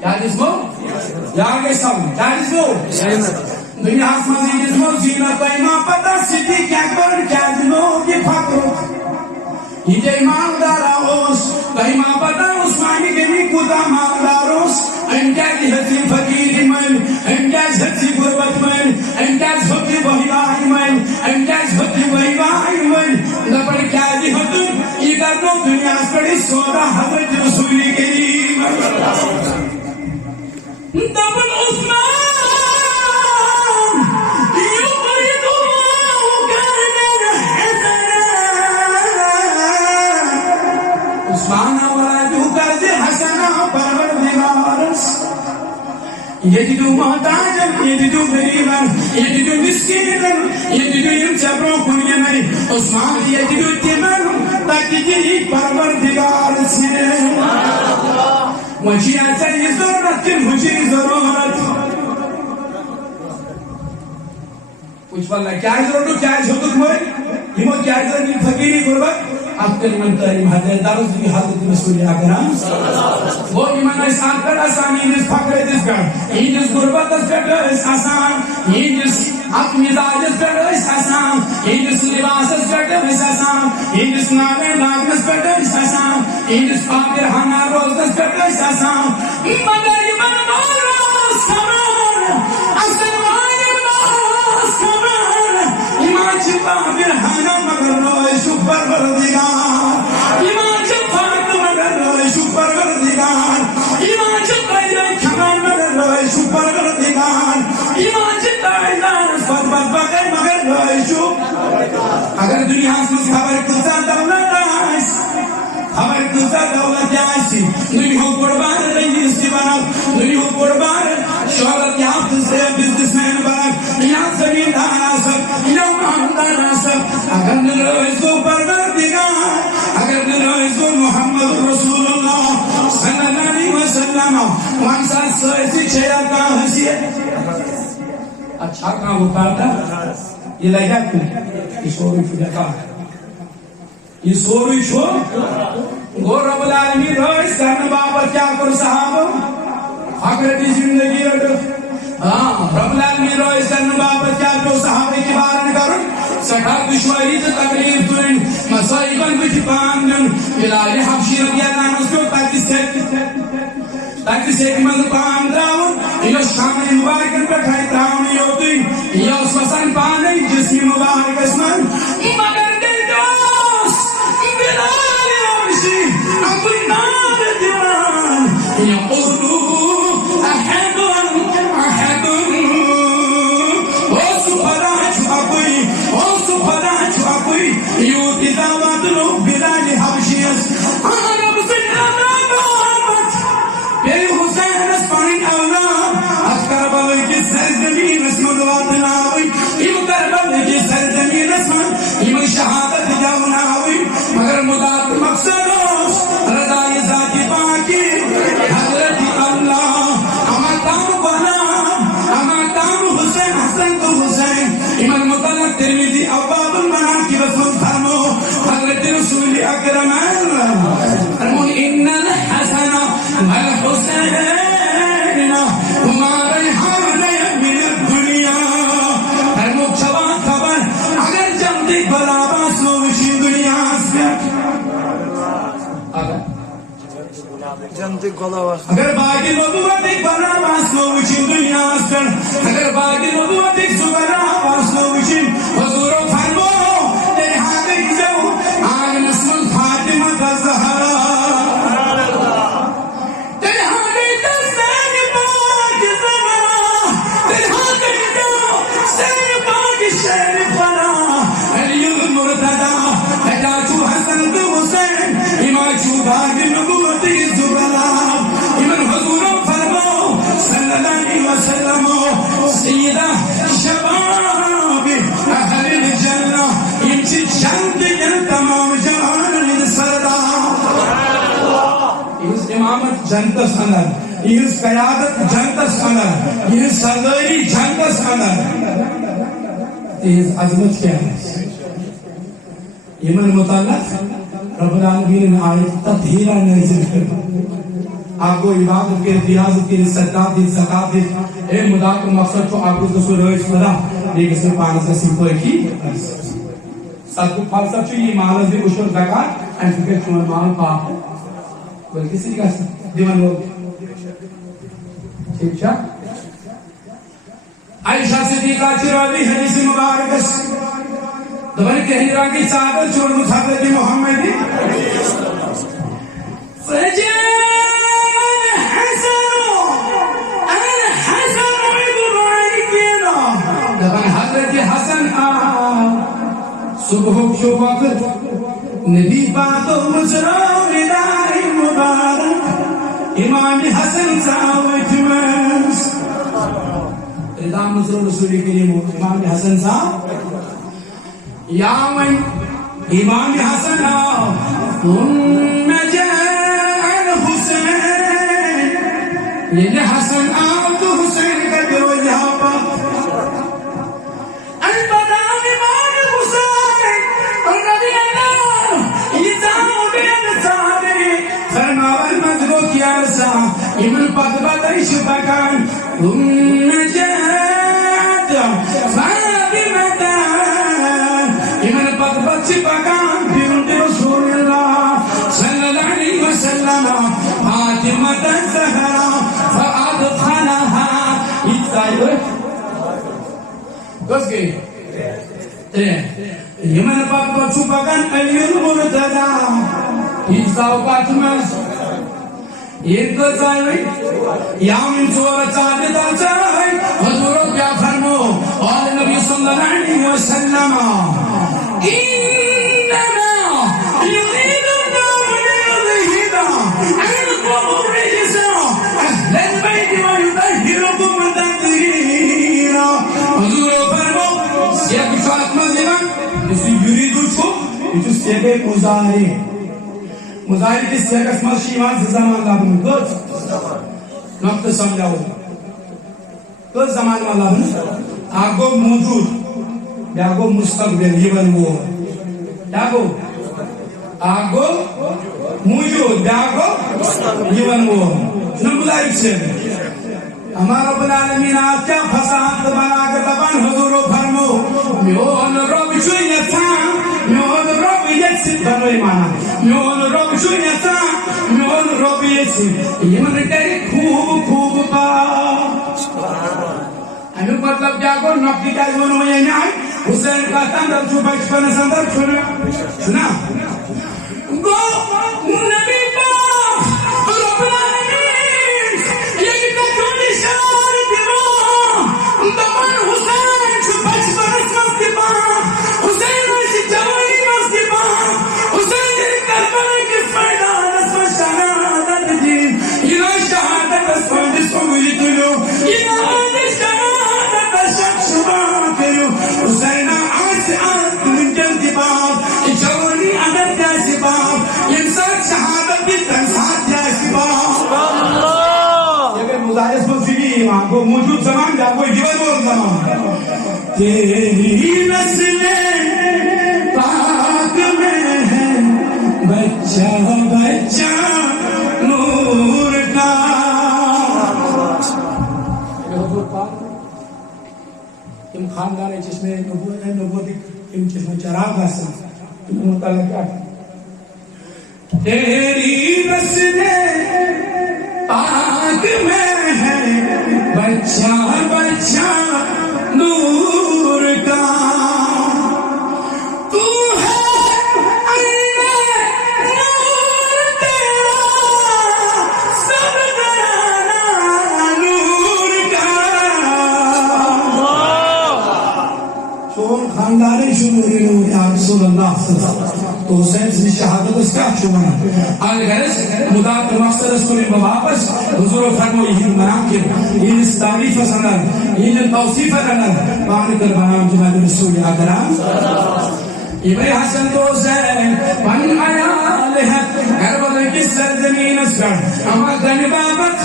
کیا جسمو یا گیسا کیا جسمو دنیا آسمان جسمو زینت ایمان پتہ صدیق اکبر کیا جسمو کی فکر یہ ایماندار اوس ایمان پتہ عثمانی گنی کودا مالداروس انکاز ہتی فقیر من انکاز ہتی غربت من انکاز ہتی بہیوائی من انکاز ہتی بہیوائی من لپڑ کیا دی ہتن یہ کرنو دنیا پڑی سودا حضرت رسول کریم دبن عثمان یقرد اللہ کرنا حسنا عثمان ولدو کرد حسنا پروردگارس یجدو محتاجا یجدو غریبا یجدو مسکینا یجدو یمچبرو کنینی عثمان یجدو تیمن تاکی پروردگارس مجھے آچا یہ ضرورت کہ مجھے ضرورت کچھ واللہ کیا ضرورت کیا ضرورت ہوئی یہ کیا ضرورت فقیری غربت آپ کے من تریم حضرت دارس کی حضرت مسئولی اکرام وہ ایمان اس آکر آسان اینجس فقر دس گر اینجس غربت اس گر اس آسان اینجس حق مزاج اس گر اس آسان اینجس لباس اس گر اس آسان اینجس نامے لاغنس گر اس آسان اینجس فاقر ہانا روز اس گر اس آسان مگر ایمان ماراس کمان اصل ماراس کمان ایمان چھپا برہانا مگر روی شکر بردگار ایمان چھپا مگر روی شکر بردگار ایمان چھپا کمان مگر روی شکر بردگار ایمان چھپا صحبت بغیر مگر روی شکر اگر دنیا سے خبر کتا دولت آئیس خبر کتا دولت آئیسی دنیا قربان رئیس کی برک دنیا قربان شہرت یافت سے بزنس مین برک یا زمیندار آسک یا مہمدار آسک اگر نرویز کو پروردگار اگر نرویز کو محمد رسول اللہ صلی اللہ علیہ وسلم وانسا سویسی چھیا کا حسیت اچھا کام ہوتا یہ لگا کن یہ سوری فجاکا یہ سوری چھو گو رب العالمین رویس کرنے بابت کیا کر صحابہ حقرتی زندگی رکھو رب العالمین رویس کرنے بابت کیا کر صحابہ کی بارن کرن سٹھا دشواری تو تکلیف دن مسائبن بچ پاندن بلال حبشی رضی اللہ عنہ اس کو تاکہ سیک من پان دراؤن یہ شامل مبارکن پر کھائی تراؤن یوتی یہ اس وسن پانے جسمی مبارک اسمان مگر دل دوست بلال حبشی اپنی نار دیوان یہ اردو احدن او سپراچ اپنی او سپراچ اپنی یوتی دعوات لو بلال حبشی اس عرب سنانا میری حسین اس پانی اولاد از کربلا کی سرزمین اس مدوات ناوی یہ کربلا کی سرزمین اس یہ شہادت جاؤناوی مگر مدات مقصد رضای ذاتی پاکی حضرت اللہ اما تام بنا اما تام حسین حسن تو حسین امام مطلق ترمیزی اواب المنام کی رسول فرمو حضرت رسول اکرم فرمون ان الحسن الحسین ہمارے حانے من الدنیا ہر مکشبہ خبر اگر جمدی بلا باسو وشی دنیا اگر باقی نبوت ایک بلا باسو وشی دنیا اگر باقی نبوت ایک سبرا باسو وشی حضور فرمو تیرے ہاتھ جو آگ نسل فاطمہ کا زہرا باغ نبوتی زبلاب امن حضور فرمو صلی اللہ علیہ وسلم سیدہ شباب اہل الجنہ انچی چند ان تمام جوان سردار اس امامت جنت سنر اس قیادت جنت سنر یہ سرداری جنت سنر اس عظمت کیا ہے امن مطالعہ رب العالمین نے آیت تطہیرہ نازل کر آپ کو عبادت کے ریاضت کے صدقات دی زکات دی اے مدار کو مقصد تو آپ کو رسول روش خدا لیکن سے پانس کا سمپل کی سب کو فلسف چاہیے مال دی اشور زکات ان فکر چون مال پاک بل کسی کا دیوان لوگ ٹھیک ہے عائشہ صدیقہ چراوی حدیث مبارک دبن کے ہجرہ کی صحابہ چھوڑ حضرت محمد حضرت حسن صبح شو وقت نبی پاک مسلم ندائی مبارک امام حسن صاحب جمس رضا مسلم رسول کریم امام حسن صاحب یا من امام حسن ثم جاء الحسین یہ حسن آپ تو حسین کا جو یہاں پر Iman patbata ishubakan Najat Fatimatan Iman patbat shibakan Binti Rasulullah Sallallahu alaihi wasallam Fatimatan Zahra Fa'adkhalaha Ittayu Terus gini Iman patbat shibakan Aliyul Murtada Ittayu Fatimas ایک دزائی یا من صورت ثابت آجائی حضور کیا فرمو اور نبی صلی اللہ علیہ وسلم انما یرید اللہ لیذہب عنکم الرجس اہل البیت ویطہرکم تطہیرا حضور فرمو سیاہ کی شوالت مزیدہ اسی یریدو چھو یہ سیاہ مظاہری مظاہری کی سیاہ کا اسمال شیوان سے زمان لابن کچھ نقطہ سمجھاؤ کچھ زمان لابن آگو موجود بیاگو مستقبل یہ وہ بیاگو آگو موجود بیاگو یہ وہ نمبلائی سے ہمارا رب العالمین آپ کیا فساد بنا کے دبان حضور و فرمو میون رب شویتاں میون رب یکسید بنو ایمانا میون رب شویتاں میون رب یکسید یہ من کئی خوب خوب با ہمیں مطلب کیا کو نقی کا یونو یہ نہیں حسین کا تندر جو بچپن سندر سنا گو نبی با رب العالمین یہ کتونی شار دیوان دمان حسین جو بچپن سندر با حسین ایسی جوانی مستی با حسین کربلا کی فیدان اسم شہادت جین یہ شہادت اسم جسم مجھے تلو یہ شہادت شخص باکرو حسین آج آت من جلد باب جوانی اگر جیسی باب انسان شہادت بھی تنسات جیسی باب یہ مظاہر مفیدی امام کو موجود زمان جا کوئی دیور بول زمان تیری نسل پاک میں ہے بچہ بچہ نور کا تم خاندان ہے جس میں نبوت جس میں چراغ حاصل تم مطالعہ کیا تیری نسل پاک میں ہے بچہ بچہ نور کا تو ہے نور تیرا سب گرانا نور کا چون خاندانی شنوری نور یا رسول اللہ صلی اللہ علیہ وسلم تو حسین سے شہادت اس کا شمار آل غرص مدات مقصد اس کو لئے واپس حضور فرمو یہ مناقب یہ تعریف سنر یہ توصیف سنر بانی کر بنام جمال رسول اکرام یہ بھئی حسن تو زین من عیال ہے کربلا کی سرزمین اس کا اما گن بابت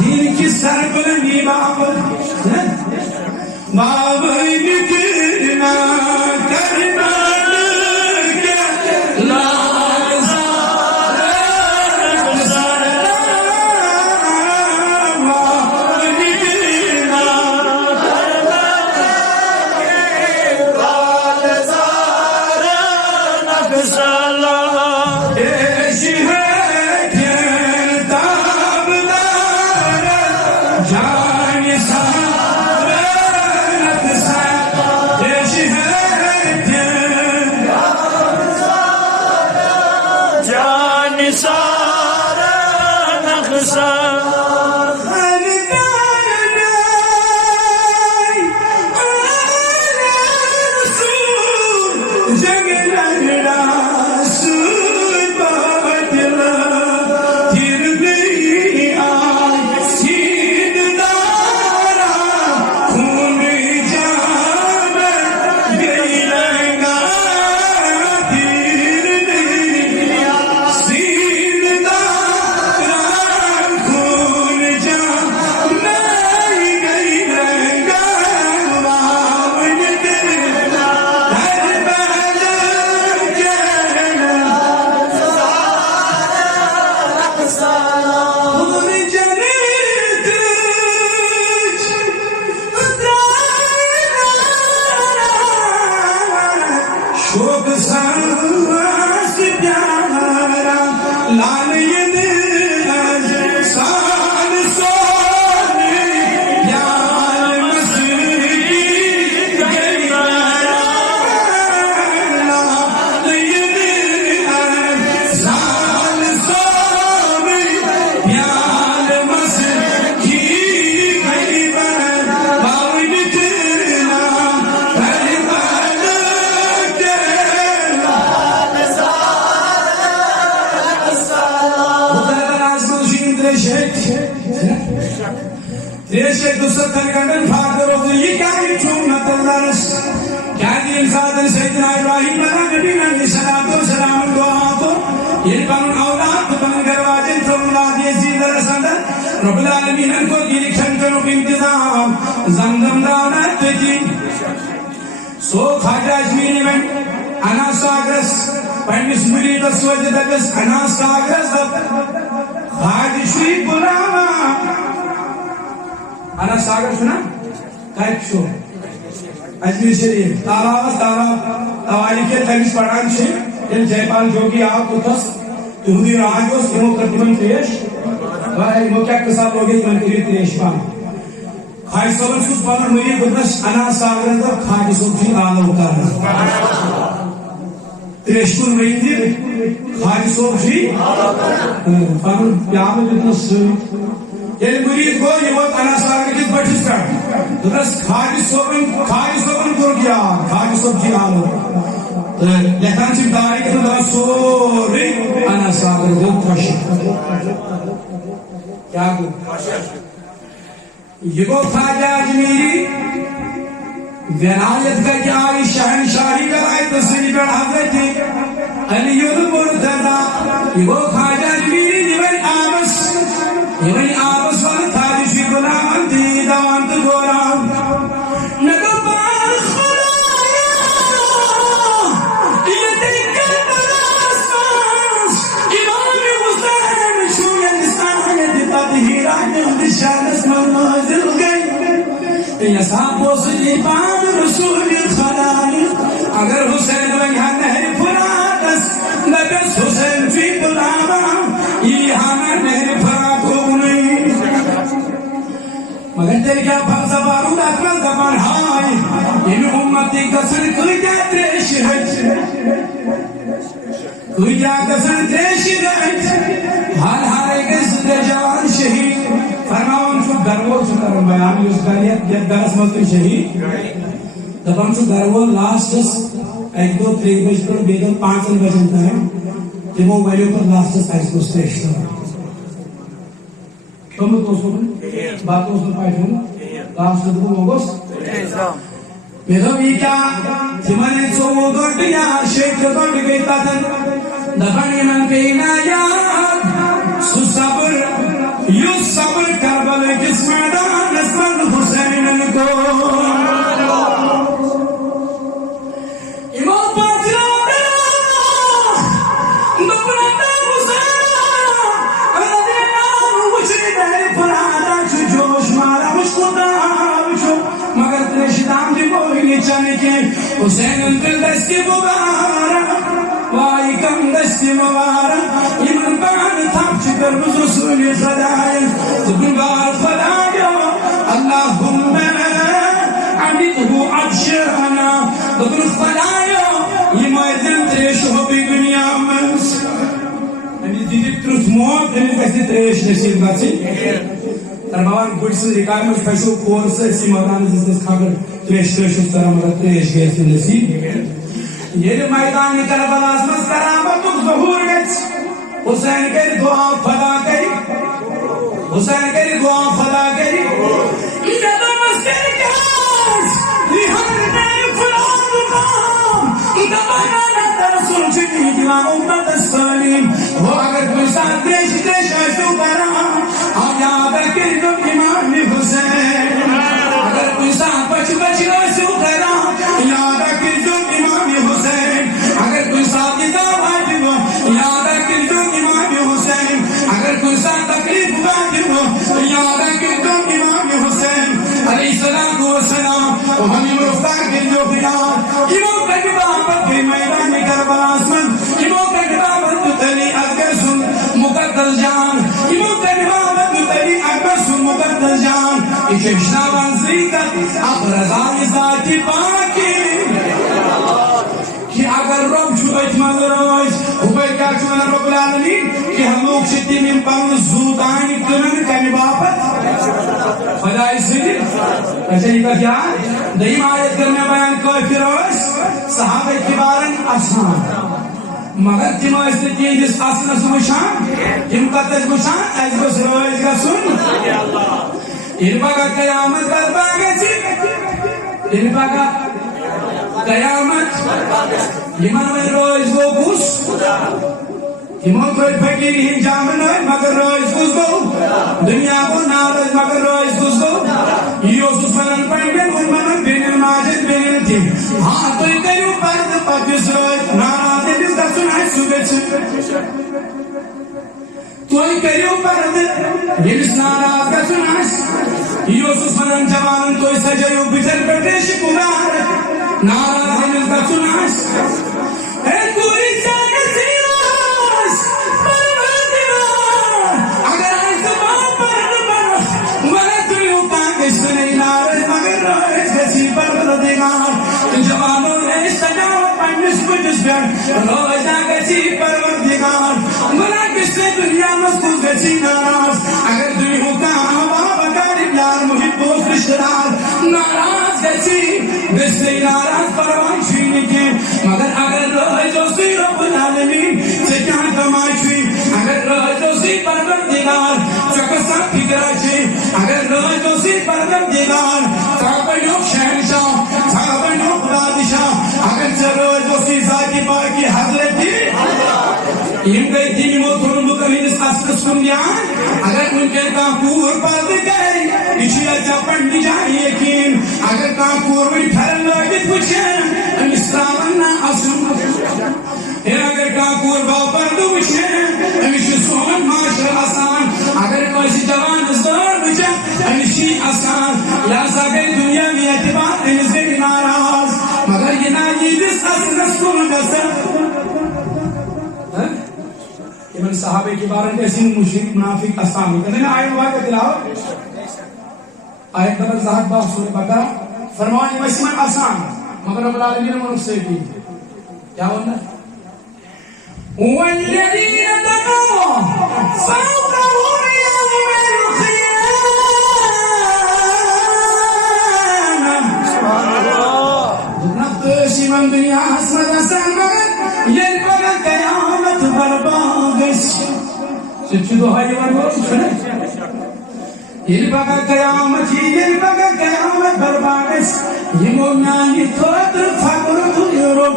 دین کی سربلندی بابت بابا نکرنا کرنا Treşek Nusrat Tanıkan'ın Fatih oldu. Yıkayı cümletanlarız. Kendi imzadan Seyyidina İbrahim Nebi Aleyhisselatü Vesselam'ın duası. İlkanın avlat, tutanın garvacın çoğunluğa diye zilde arasında Rabbul Alemin'in ko dili kentonu intizam Zamzam dağına teki So Khaja Ajmiri men Anas Agras Pandis Muridas Vajidagas Anas Agras Khaja Shri Purama Anas Sagar suna? Kaç şu? Ajmer Sharif. Tara tawali ke tagis padhan છે. El Jaipal Jogi aap utas. Tuhudi rajos demokratiman pesh. Vai mokya kasab loge man kiri tireshpa. Khai savan sus panar meri gudras Anas Sagar da khai sobji ala utar. Tireshpur merindir khai sobji ala utar. Panar pyam gudras Yel murid go yemot Anas Sagar ki participant. Gudras khai sobun kurgiya khai sobji ala. Lekhan sim tarikh da sori Anas Sagar go khosh. Kya go? یہ وہ خواجہ اجمیری ولایت کا کیا شہنشاہی کا رائے تصریف حضرت علی المرتضی یہ وہ خواجہ Ajmeri navy آبس والا تاریشی غلام دی دوانت گورام نگبار خدایا یہ دیکھر براسماس امام حسین شوی انسانیت تطہیران دشانس منازل گئی یا صاحب سلیمان رسول خلائق اگر حسین ویہاں نہر فراتس لبس حسین فی بلاما یہاں نہر فرات ہو نہیں مگر تیرے کیا پھلسا بارود اکمل زبان ہائی ان امتی کسر کوئی کیا تریش ہے کوئی کیا کسر تریش ہے ہر کس جان شہید فرماؤں چھو گروہ چھو کرم بیان یوز کریت جب درس ملتی شہید دبان چھو گروہ لاسٹس ایک دو تریک بج پر بیدن 5 بجنتا ہے کہ وہ ویلیو پر لاسٹس ایک دو سٹیش تھا کم تو سو بات تو سو پائٹ ہوں لاسٹس دو موگوس میرا بھی کیا تمہنے سو وہ گوٹ یا شیخ گوٹ گیتا تھا دبانی من پینا یاد سو صبر یو صبر کربل کس میدان اسمد حسین کو امام پاترہ دبنا حسین رضی اللہ وچی دہر پرادا چو جوش مارا مشکوتا وچو مگر ترشدام دی کوئی نیچن کے حسین دل دستی مبارا وائی کم دستی مبارا ایمان بان تھاپ چکر بز رسول خدای دبن بار خدایا اللہم عمیدہو عبشانا دبن خدایا یہ مائدن تریش ہو بھی دنیا منس ہمیں دیدی ترس موت تمہیں گژھِ نہٕ تریش نصیب گژھٕنۍ ترباوان گُرۍ سٕنٛز رِکارِ منٛز پھسیو کور سٲرسٕے مٲدانس دِژنس خبر تریش چھُس تران مگر تریش گژھِ نہٕ نصیب ییٚلہِ میدانہِ کربلاہس منٛز کرامتُک ظہوٗر گژھِ حسین کرِ دعا خدا کرِ حسین کرِ دعا خدا کرِ دپس کرِ کاش نِہار کرِ فلان مقام دپان رسول چھُ دِوان اُمتس تعلیٖم ہو اگر کُنہِ ساتہٕ تریش ٲسِو کران یاد کٔرۍتو اِمامِ حسین اگر کُنہِ ساتہٕ بچہِ ٲسِو کران یاد کٔرۍتو اِمامِ حسین اگر کُنہِ ساتہٕ یہِ دعوا دِمو یاد کٔرۍتو اِمامِ حسین اگر کُنہِ ساتہٕ تکلیٖف واتِو یاد کٔرۍتو اِمامِ حسین علیہ الصلوۃ والسلام ہمیں رفتار کٔرۍزیو یاد یِمو کَتہِ باپتھ گٔے میدانہِ کربلاہس منٛز یِمو کَتہِ باپتھ دیُت علی اصغر سُنٛد مُقدس جان یِمو کَتہِ باپتھ دیُت علی اکبر سُنٛد مُقدس جان یہِ چھُ ہیٚچھناوان زٕے کتھ اکھ رضایہِ ذاتِ پاکہِ کہ اگر رب چھُ أتھۍ منٛز روزِ ہُپٲرۍ کیٛاہ چھُ ونان رۄب العالمیٖن کینٛہہ لوٗکھ چھِ تِم یِم پنُن زُو دانہِ کٕنان کمہِ باپتھ خۄدایہِ سٕنٛدِ اچھا یہِ کتھ یاد دوٚیِم آیت کٔر مےٚ بیان کٲفِر ٲسۍ صحابہ کِبارن اَسان مگر تِم ٲسۍ نہٕ تِہنٛدِس اَسنس وٕچھان تِم کتھ ٲسۍ وٕچھان اَسہِ گوٚژھ رٲضۍ گژھُن ییٚلہِ پگاہ قیامت برپا گژھِ ییٚلہِ پگاہ قیامت یِمن وۄنۍ رٲضۍ گوٚو کُس یِمو ترٛٲوۍ فقیٖری ہِنٛدۍ جامہٕ نٲوۍ مگر رٲضۍ کُس گوٚو دُنیا گوٚو نارٲض مگر رٲضۍ کُس گوٚو یی اوسُس ونان پنٛنٮ۪ن وُنمنن بیٚنٮ۪ن ماجٮ۪ن بیٚنٮ۪ن تہِ ہاں تُہۍ کٔرِو پردٕ پتہٕ یُس رٲضۍ ناراض ییٚمِس گژھُن آسہِ سُہ گژھِ تُہۍ کٔرِو پردٕ ییٚمِس ناراض گژھُن آسہِ یی اوسُس ونان جوانن تُہۍ سجٲیِو بٕتھٮ۪ن پٮ۪ٹھ ریشہِ کُمار ناراض ییٚمِس گژھُن آسہِ اگر آسہِ مگر تُلِو کانٛہہ سُنٕے ناراض مگر رٲضۍ گژھی پروردگار جوانو ریش سجاوو پننِس بٕتھِس پٮ۪ٹھ رٲضۍ گژھی پروردگار بلا کِس دُنیا منٛز کُس گژھی ناراض اگر دُنیہُک کانٛہہ بابا غریب یار محب دوست رشتہٕ دار ناراض گژھی گژھِ ناراض پرواے چھُے نہٕ کینٛہہ مگر اگر رٲضۍ اوسُے رۄب العالمیٖن ژےٚ کیٛاہ کماے چھُے اگر رٲضۍ اوسُے پروردگار ژےٚ کۭژاہ فِکرا چھے اگر رٲضۍ اوسُے پروردگار ژٕ بنیوکھ شہنشاہ ژٕ بنیوکھ بادشاہ اگر ژےٚ رٲضۍ اوسُے ذاتِ پاکہِ حضرتِ یِم گٔے تِم یِمو تھوٚو لُکن ہٕنٛدِس اصلس کُن دھیان اگر وٕنکٮ۪ن کانٛہہ کوٗر پردٕ کرِ یہِ چھُ ژےٚ پننہِ جایہِ یقیٖن اگر کانٛہہ کوٗر وۄنۍ پھٮ۪رن لٲگِتھ وٕچھِ أمِس تراون نہ اَسُن اگر کانٛہہ کوٗر باپردٕ وٕچھِ أمِس چھُ سون معاشرٕ آسان اگر کٲنٛسہِ جوانس دٲر وٕچھِ أمِس چھِ آسان یہِ ہسا گٔے دُنیاوی اعتبار أمِس گٔے ناراض مگر یہِ نا یِہنٛدِس اصلس کُن گژھن ابن صحابہ کبارن جیسے مشرک منافق اسلام کہتے ہیں آیت واقع تلاوت آیت نمبر 7 باب سورہ بقرہ فرمایا یہ مسئلہ آسان مگر رب العالمین نے منو سے کی کیا ہونا والذین تقوا فوقهم يوم القيامة سبحان اللہ نقطش من دنیا حسرت آسان مگر يلقى قیامت برباد سچ دعائی ورور سنے یل بگا قیامت برباد یمو میانی خاطر فقر تیرب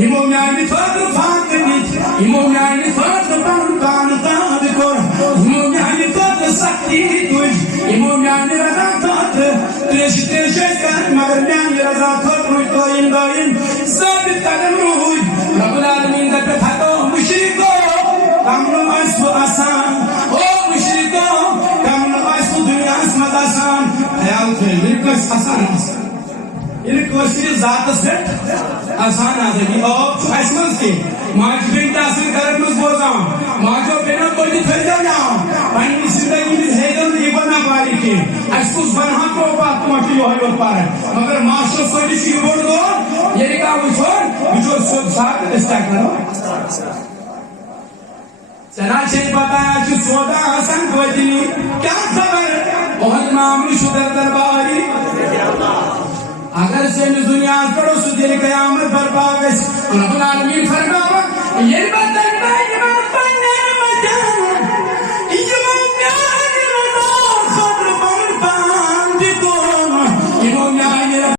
یمو میانی خاطر فقر نیت یمو میانی خاطر بان داد کر یمو میانی خاطر سختی توش یمو میانی رضا خاطر تیش کر مگر میانی رضا خاطر دائم ثابت قدم روی رب العالمین در پتھا مشرکو کامنو ایسو آسان او مشرکو کامنو ایسو دنیا اسمت آسان خیال کریں یہ کوئی آسان یہ کوئی ذات سے آسان آزادی اور اسمت کی ماج بنت آسان کرت مز بوزان ماجو بنا کوئی پھر جاؤ پانی زندگی میں ہیدل نہیں بنا پاری کی اسکوس بنہا کو بات تمہاری یہ ہے پار مگر معاشرہ سوچی سی بول دو یہ کا وچھو سود ساتھ اسٹارٹ کرو چنانچہ بتایا کہ سودا حسن کوتنی کیا خبر بہت معاملی شدر درباری اگر سے دنیا کرو سو دل قیامت برپا گئے رب العالمین فرماوا یہ بات